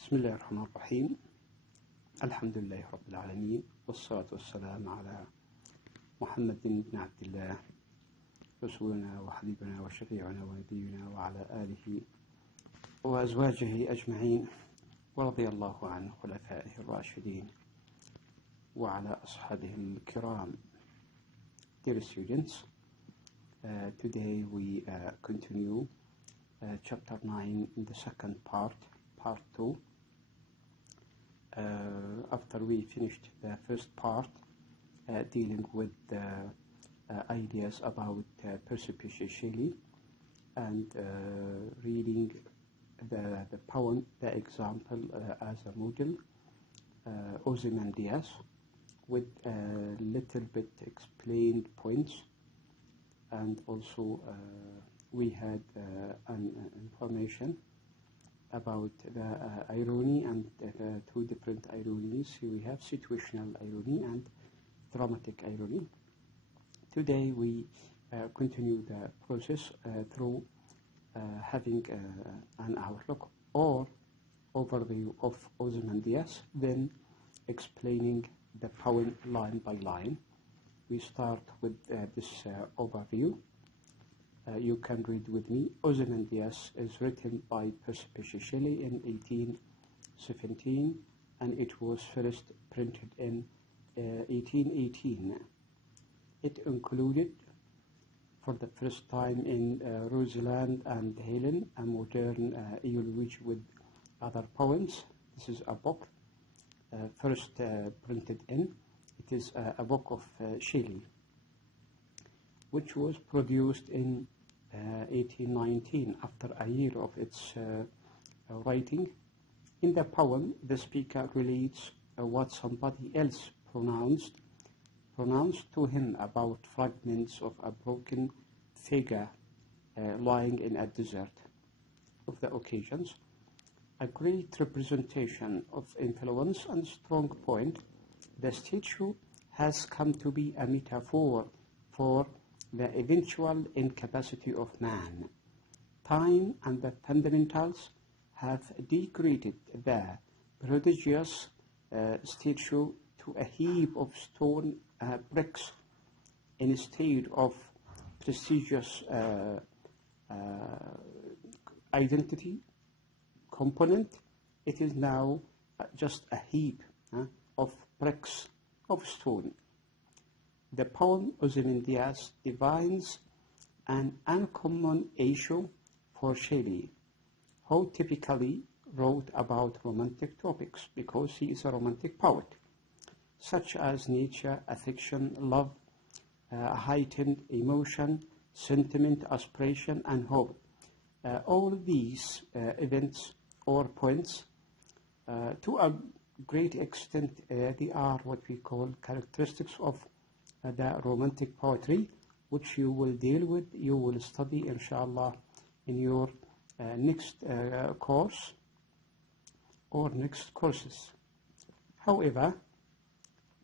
بسم الله الرحمن الرحيم. الحمد لله رب العالمين، والصلاة والسلام على محمد بن عبد الله رسولنا وحبيبنا وشفيعنا ونبينا وعلى آله وأزواجه أجمعين، ورضي الله عن خلفائه الراشدين وعلى أصحابه الكرام. Dear students, today we continue chapter 9 in the second part 2. After we finished the first part dealing with the ideas about Percy, Shelley, and reading the poem, the example as a model, Ozymandias, with a little bit explained points, and also we had an information about the irony and the two different ironies. Here we have situational irony and dramatic irony. Today we continue the process through having an outlook or overview of Ozymandias, then explaining the poem line by line. We start with this overview. You can read with me. Ozymandias is written by Percy Shelley in 1817, and it was first printed in 1818. It included for the first time in Rosalind and Helen, a modern eulogy with other poems. This is a book first printed in. It is a book of Shelley, which was produced in 1819 after a year of its writing. In the poem, the speaker relates what somebody else pronounced to him about fragments of a broken figure lying in a desert. Of the occasions, a great representation of influence and strong point, the statue has come to be a metaphor for the eventual incapacity of man. Time and the fundamentals have degraded the prodigious statue to a heap of stone bricks instead of prestigious identity component. It is now just a heap of bricks of stone. The poem Ozymandias defines an uncommon issue for Shelley, who typically wrote about romantic topics because he is a romantic poet, such as nature, affection, love, heightened emotion, sentiment, aspiration, and hope. All these events or points, to a great extent, they are what we call characteristics of the romantic poetry, which you will deal with, you will study, inshallah, in your next course or next courses. However,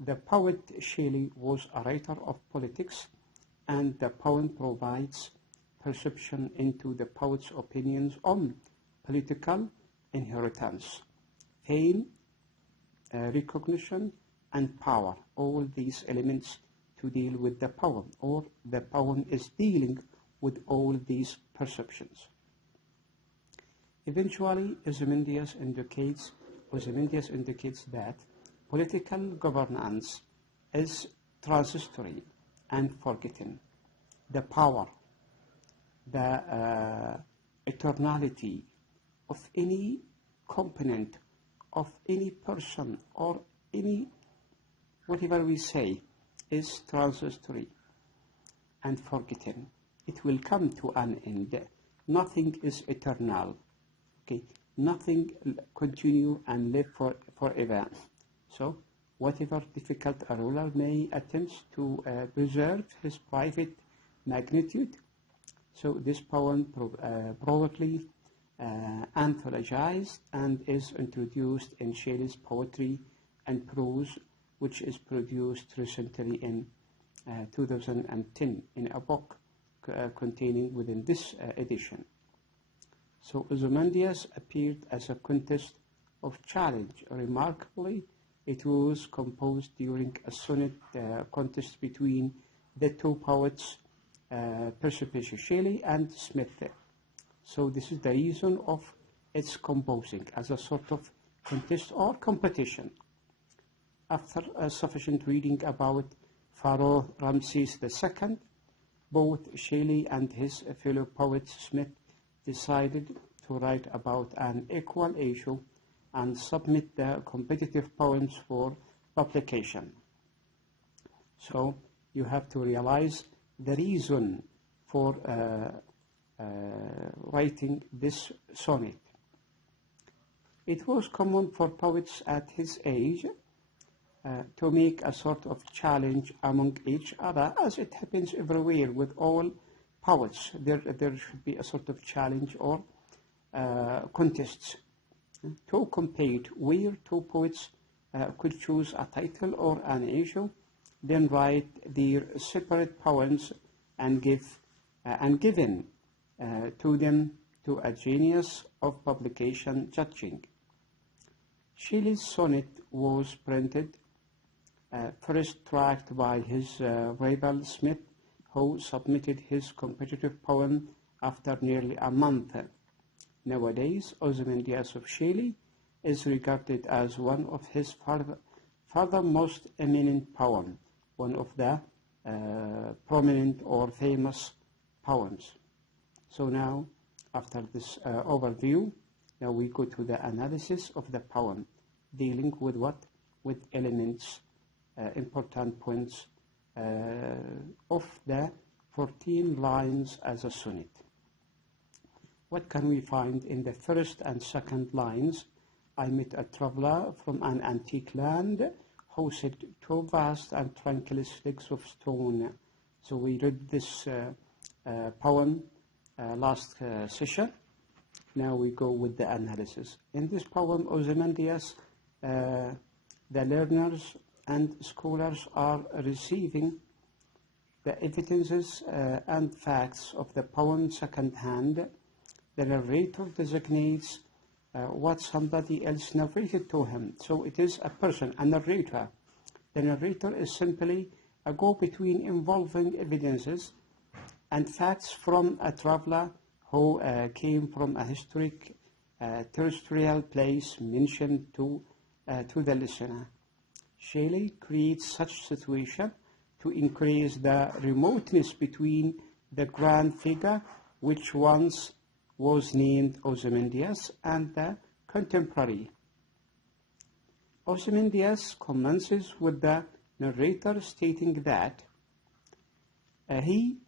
the poet Shelley was a writer of politics, and the poem provides perception into the poet's opinions on political inheritance, fame, recognition, and power. All these elements to deal with the poem, or the poem is dealing with all these perceptions. Eventually, Ozymandias indicates that political governance is transitory and forgotten. The power, the eternality of any component, of any person, or any, whatever we say, is transitory and forgotten. It will come to an end. Nothing is eternal. Okay, nothing continue and live forever. So, whatever difficult a ruler may attempt to preserve his private magnitude, so this poem probably anthologized and is introduced in Shelley's poetry and prose, which is produced recently in 2010 in a book containing within this edition. So Ozymandias appeared as a contest of challenge. Remarkably, it was composed during a sonnet contest between the two poets, Percy, Shelley, and Smith. So this is the reason of its composing, as a sort of contest or competition. After sufficient reading about Pharaoh Ramses II, both Shelley and his fellow poet Smith decided to write about an equal issue and submit the competitive poems for publication. So you have to realize the reason for writing this sonnet. It was common for poets at his age to make a sort of challenge among each other, as it happens everywhere with all poets. There should be a sort of challenge or contests to compete, where two poets could choose a title or an issue, then write their separate poems and given to them to a genius of publication judging. Shelley's sonnet was printed, first tracked by his rival Smith, who submitted his competitive poem after nearly a month. Nowadays, Ozymandias of Shelley is regarded as one of his further most eminent poems, one of the prominent or famous poems. So now, after this overview, now we go to the analysis of the poem, dealing with what? With elements, important points of the 14 lines as a sonnet. What can we find in the first and second lines? I met a traveler from an antique land who said 2 vast and tranquil sticks of stone. So we read this poem last session. Now we go with the analysis. In this poem, Ozymandias, the learners and scholars are receiving the evidences and facts of the poem second-hand. The narrator designates what somebody else narrated to him. So it is a person, a narrator. The narrator is simply a go-between involving evidences and facts from a traveler who came from a historic terrestrial place mentioned to the listener. Shelley creates such situation to increase the remoteness between the grand figure, which once was named Ozymandias, and the contemporary. Ozymandias commences with the narrator stating that he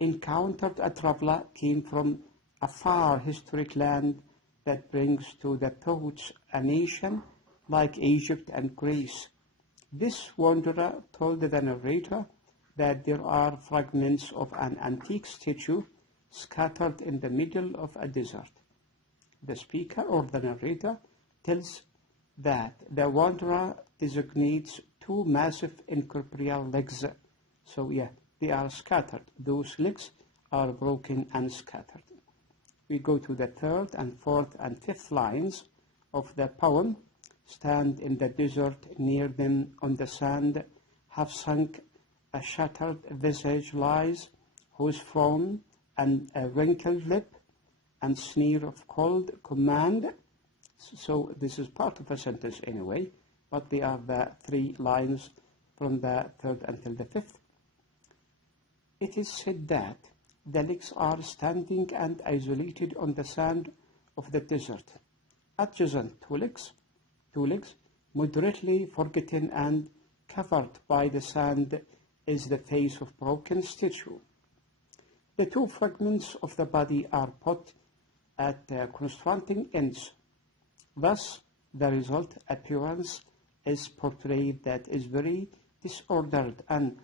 encountered a traveler came from a far historic land that brings to the thoughts a nation like Egypt and Greece. This wanderer told the narrator that there are fragments of an antique statue scattered in the middle of a desert. The speaker or the narrator tells that the wanderer designates 2 massive incorporeal legs. So yeah, they are scattered. Those legs are broken and scattered. We go to the 3rd and 4th and 5th lines of the poem. Stand in the desert near them on the sand, half sunk, a shattered visage lies, whose frown and a wrinkled lip and sneer of cold command. So this is part of a sentence anyway, but they are the 3 lines from the 3rd until the 5th. It is said that the legs are standing and isolated on the sand of the desert. Adjacent two legs, moderately forgotten and covered by the sand, is the face of broken statue. The 2 fragments of the body are put at corresponding ends. Thus, the result appearance is portrayed that is very disordered and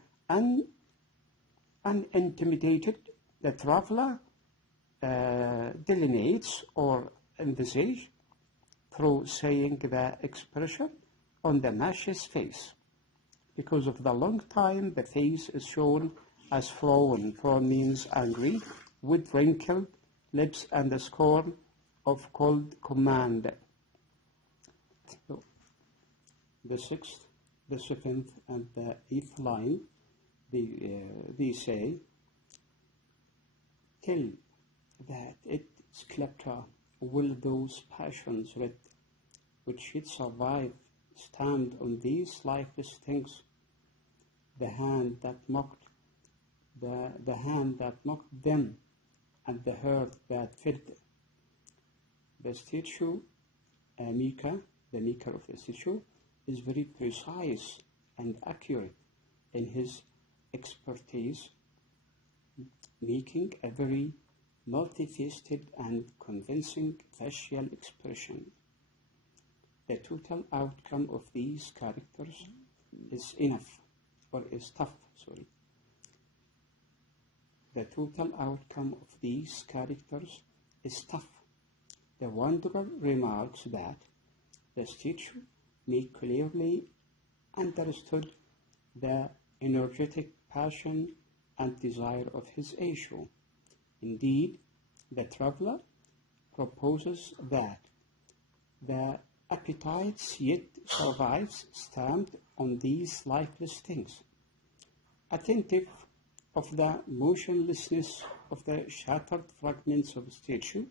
unintimidated. The traveler delineates or envisages through saying the expression on the Mash's face. Because of the long time, the face is shown as frown. Frown means angry, with wrinkled lips and the scorn of cold command. the 6th, the 7th, and the 8th line, they say, till that it sculptor will those passions red, which yet survive, stand on these lifeless things, the hand that mocked them, and the heart that filled. The statue, the maker of the statue, is very precise and accurate in his expertise, making a very multifaceted and convincing facial expression. The total outcome of these characters is tough. The total outcome of these characters is tough. The wanderer remarks that the statue may clearly understood the energetic passion and desire of his issue. Indeed, the traveler proposes that the appetites yet survives stamped on these lifeless things. Attentive of the motionlessness of the shattered fragments of a statue,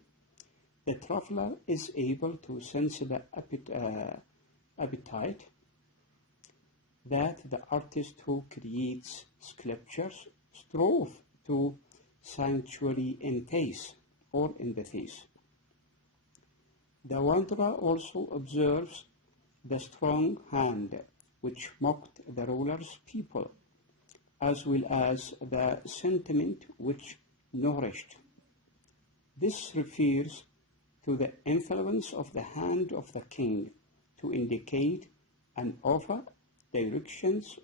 the traveler is able to sense the appetite that the artist who creates sculptures strove to sanctuary in the face. The wanderer also observes the strong hand which mocked the ruler's people, as well as the sentiment which nourished. This refers to the influence of the hand of the king to indicate an over directions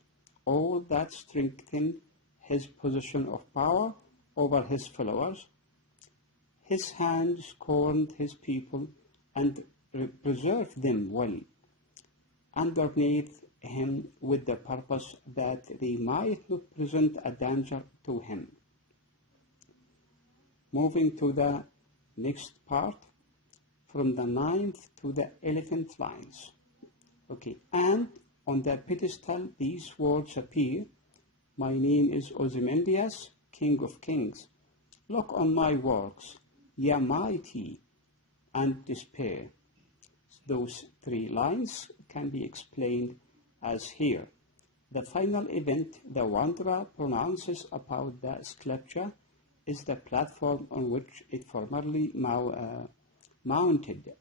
all that strengthen his position of power over his followers. His hand scorned his people and preserved them well underneath him with the purpose that they might not present a danger to him. Moving to the next part, from the 9th to the 11th lines. Okay, and on the pedestal these words appear: my name is Ozymandias, King of Kings. Look on my works, ye mighty, and despair. Those 3 lines can be explained as here. The final event the wanderer pronounces about the sculpture is the platform on which it formerly mounted.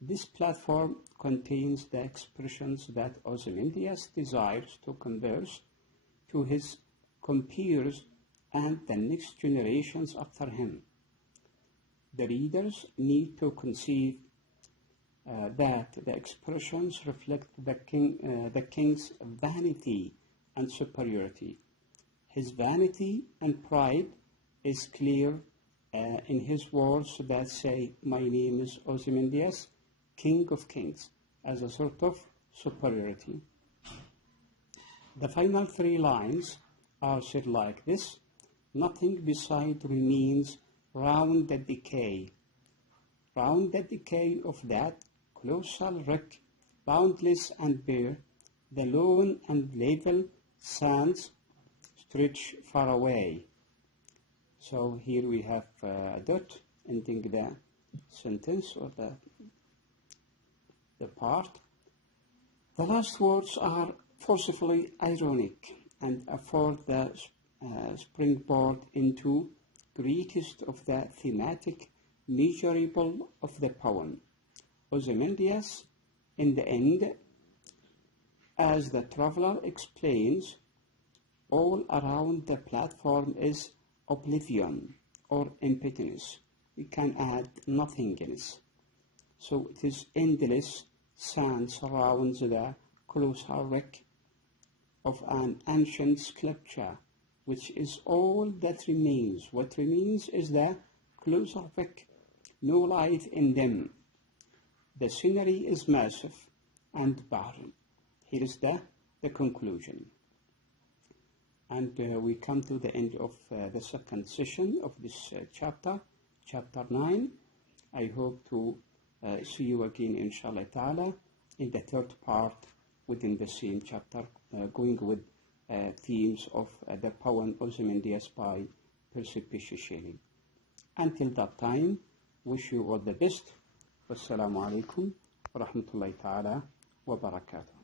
This platform contains the expressions that Ozymandias desires to converse to his compeers and the next generations after him. The readers need to conceive that the expressions reflect the king's vanity and superiority. His vanity and pride is clear in his words that say, my name is Ozymandias, King of Kings, as a sort of superiority. The final 3 lines are said like this: nothing beside remains round the decay of that colossal wreck, boundless and bare, the lone and level sands stretch far away. So here we have a dot ending the sentence or the part. The last words are forcefully ironic and afford the springboard into greatest of the thematic measurable of the poem. Ozymandias, in the end, as the traveler explains, all around the platform is oblivion or impotence. We can add nothingness. So it is endless sand surrounds the colossal wreck of an ancient sculpture, which is all that remains. What remains is the colossal wreck, no life in them. The scenery is massive and barren. Here is the conclusion. And we come to the end of the second session of this chapter 9. I hope to see you again, inshallah ta'ala. in the third part within the same chapter, going with themes of the poem Ozymandias by Percy Bysshe Shelley. Until that time, wish you all the best. Wassalamu alaikum wa rahmatullahi ta'ala wa barakatuh.